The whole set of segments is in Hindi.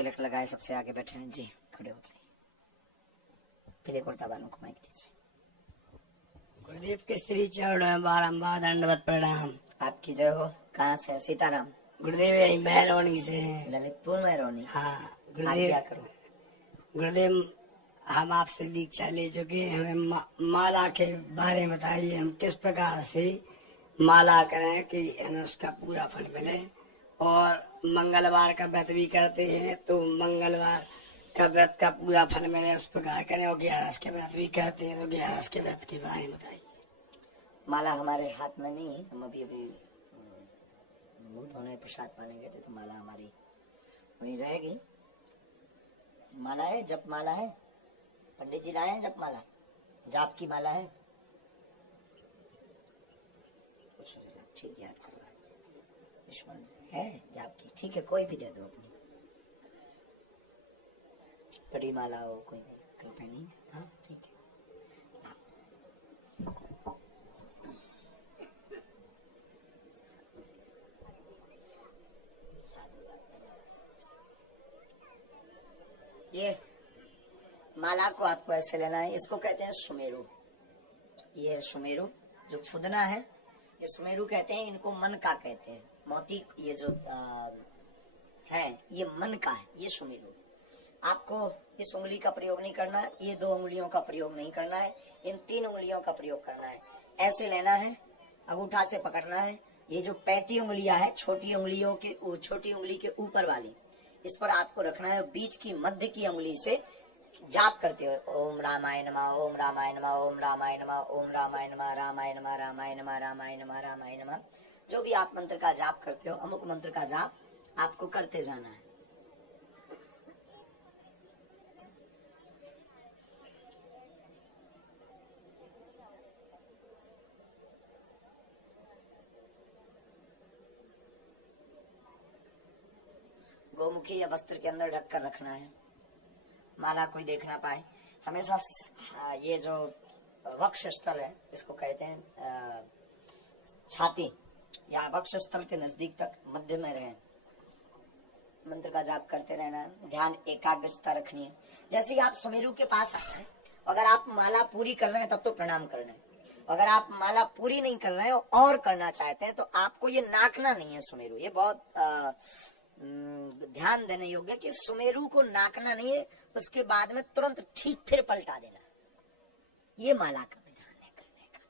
तिलक लगाए सबसे आगे बैठे हैं जी, खड़े हो जाइए। पीले कुर्ता वालों को माइक दीजिए। गुरुदेव के श्री चरण में बारंबार दंडवत प्रणाम। आपकी जय हो। कहाँ से? सीताराम। गुरुदेव यही महरौनी से हैं। ललितपुर महरौनी। हाँ गुरुदेव क्या करो? गुरुदेव हम आपसे दीक्षा ले चुके हैं, हमें माला के बारे में बताइए, हम किस प्रकार से माला करें कि हमें उसका पूरा फल मिले। और मंगलवार का व्रत भी करते हैं तो मंगलवार का व्रत का पूरा फल मिले उस प्रकार करें। और 11 के व्रत भी करते हैं तो 11 के व्रत के बारे में बताइए। माला हमारे हाथ में नहीं, हम अभी मुंह धोने प्रसाद पाने गए थे तो माला हमारी वहीं रहेगी। माला है, जप माला है, पंडित जी लाए हैं जप माला, जाप की माला है। ठीक याद करो, ईश्वर है जाप की, ठीक है कोई भी दे दो अपनी बड़ी माला हो, कोई नहीं, कृपया नहीं। हाँ ठीक है। ये माला को आपको ऐसे लेना है, इसको कहते हैं सुमेरु। ये सुमेरु जो फुदना है, ये सुमेरु कहते हैं, इनको मन का कहते हैं। मोती ये जो है ये मन का है, ये सुमेरु। आपको इस उंगली का प्रयोग नहीं करना है, ये 2 उंगलियों का प्रयोग नहीं करना है, इन 3 उंगलियों का प्रयोग करना है। ऐसे लेना है, अंगूठा से पकड़ना है। ये जो 35 उंगलियां है, छोटी उंगलियों के, छोटी उंगली के ऊपर वाली, इस पर आपको रखना है। बीच की मध्य की उंगली से जाप करते हो, ओम रामाय नमः, ओम रामाय नमः, ओम रामाय नमः, ओम रामाय नमः, रामाय नमः, रामाय नमः, रामाय नमः, रामाय नमः। जो भी आप मंत्र का जाप करते हो, अमुक मंत्र का जाप आपको करते जाना है। गौमुखी या वस्त्र के अंदर ढककर रखना है, माला कोई देख ना पाए। हमेशा ये जो वक्ष स्थल है, इसको कहते हैं छाती या वक्ष स्थल के नजदीक तक मध्य में रहे। मंत्र का जाप करते रहना है, ध्यान एकाग्रता रखनी है। जैसे ही आप सुमेरु के पास आते हैं, अगर आप माला पूरी कर रहे हैं तब तो प्रणाम करना है। अगर आप माला पूरी नहीं कर रहे हैं और करना चाहते हैं तो आपको ये नाकना नहीं है सुमेरु। ये बहुत ध्यान देने योग्य कि सुमेरु को नाकना नहीं है, उसके बाद में तुरंत ठीक फिर पलटा देना। ये माला का विधान है करने का।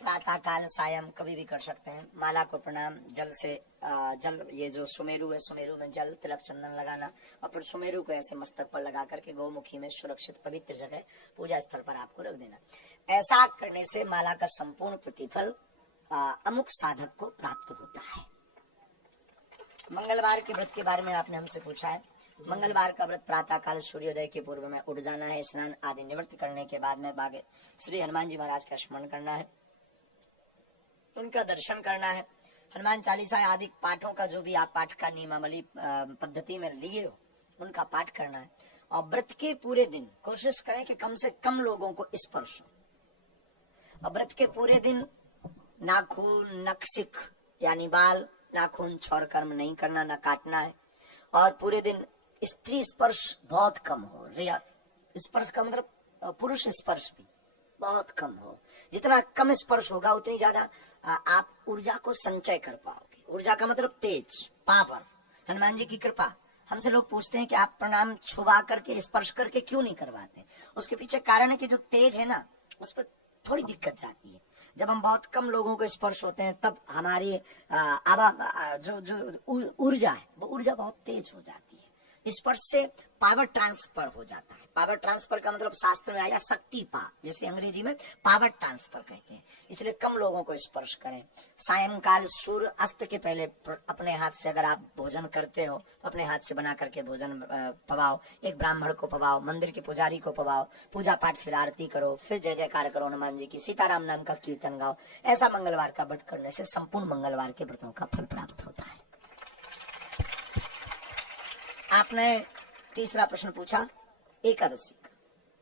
प्रातः काल सायं कभी भी कर सकते हैं। माला को प्रणाम जल से जल, ये जो सुमेरु है, सुमेरु में जल तिलक चंदन लगाना और फिर सुमेरु को ऐसे मस्तक पर लगा करके गौमुखी में सुरक्षित पवित्र जगह पूजा स्थल पर आपको रख देना। ऐसा करने से माला का संपूर्ण प्रतिफल अमुक साधक को प्राप्त होता है। मंगलवार के व्रत के बारे में आपने हमसे पूछा है। मंगलवार का व्रत प्रातः काल सूर्योदय के पूर्व में उठ जाना है। स्नान आदि निवृत्त करने के बाद में बागे श्री हनुमान जी महाराज का स्मरण करना है, उनका दर्शन करना है। हनुमान चालीसा आदि पाठों का जो भी आप पाठ का नियमावली पद्धति में लिए हो, उनका पाठ करना है। और व्रत के पूरे दिन कोशिश करें कि कम से कम लोगों को स्पर्श हो। और व्रत के पूरे दिन नाखून, नखशिख यानी बाल, नाखून, छौर कर्म नहीं करना, न काटना है। और पूरे दिन स्त्री स्पर्श बहुत कम हो। रेयर स्पर्श का मतलब पुरुष स्पर्श भी बहुत कम हो। जितना कम स्पर्श होगा उतनी ज्यादा आप ऊर्जा को संचय कर पाओगे। ऊर्जा का मतलब तेज, पावर। हनुमान जी की कृपा। हमसे लोग पूछते हैं कि आप प्रणाम छुआ करके, स्पर्श करके क्यों नहीं करवाते? उसके पीछे कारण है कि जो तेज है ना, उस पर थोड़ी दिक्कत जाती है। जब हम बहुत कम लोगों को स्पर्श होते हैं तब हमारी जो ऊर्जा है, वो ऊर्जा बहुत तेज हो जाती है। स्पर्श से पावर ट्रांसफर हो जाता है। पावर ट्रांसफर का मतलब शास्त्र में आया शक्ति पा, जिसे अंग्रेजी में पावर ट्रांसफर कहते हैं। इसलिए कम लोगों को स्पर्श करें। सायंकाल सूर्य अस्त के पहले अपने हाथ से अगर आप भोजन करते हो तो अपने हाथ से बना करके भोजन पवाओ। एक ब्राह्मण को पवाओ, मंदिर के पुजारी को पवाओ, पूजा पाठ, फिर आरती करो, फिर जय जयकार करो हनुमान जी की, सीताराम नाम का कीर्तन गाओ। ऐसा मंगलवार का व्रत करने से संपूर्ण मंगलवार के व्रतों का फल प्राप्त होता है। आपने तीसरा प्रश्न पूछा एकादशी का।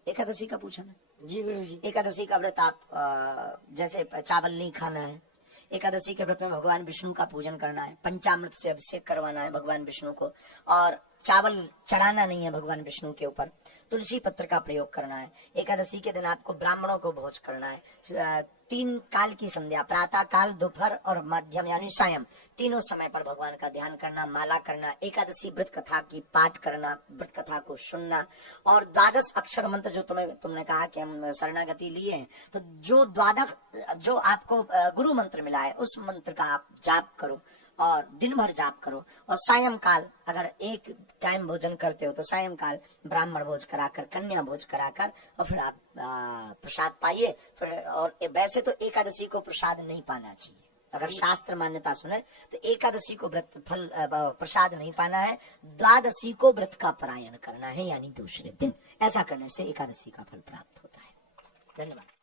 एकादशी का पूछा ना? जी गुरु जी। एकादशी का व्रत आप जैसे चावल नहीं खाना है, एकादशी के व्रत में भगवान विष्णु का पूजन करना है, पंचामृत से अभिषेक करवाना है भगवान विष्णु को, और चावल चढ़ाना नहीं है भगवान विष्णु के ऊपर, तुलसी पत्र का प्रयोग करना है। एकादशी के दिन आपको ब्राह्मणों को भोज करना है। 3 काल की संध्या, प्रातः काल, दोपहर और मध्यम यानी सायं, तीनों समय पर भगवान का ध्यान करना, माला करना, एकादशी व्रत कथा की पाठ करना, व्रत कथा को सुनना, और 12 अक्षर मंत्र जो तुमने कहा कि हम शरणागति लिए हैं, तो जो आपको गुरु मंत्र मिला है उस मंत्र का आप जाप करो और दिन भर जाप करो। और सायंकाल अगर एक टाइम भोजन करते हो तो सायंकाल ब्राह्मण भोज कराकर, कन्या भोज कराकर, और फिर आप प्रसाद पाइए। फिर और वैसे तो एकादशी को प्रसाद नहीं पाना चाहिए, अगर शास्त्र मान्यता सुने तो एकादशी को व्रत फल प्रसाद नहीं पाना है, द्वादशी को व्रत का परायण करना है, यानी दूसरे दिन। ऐसा करने से एकादशी का फल प्राप्त होता है। धन्यवाद।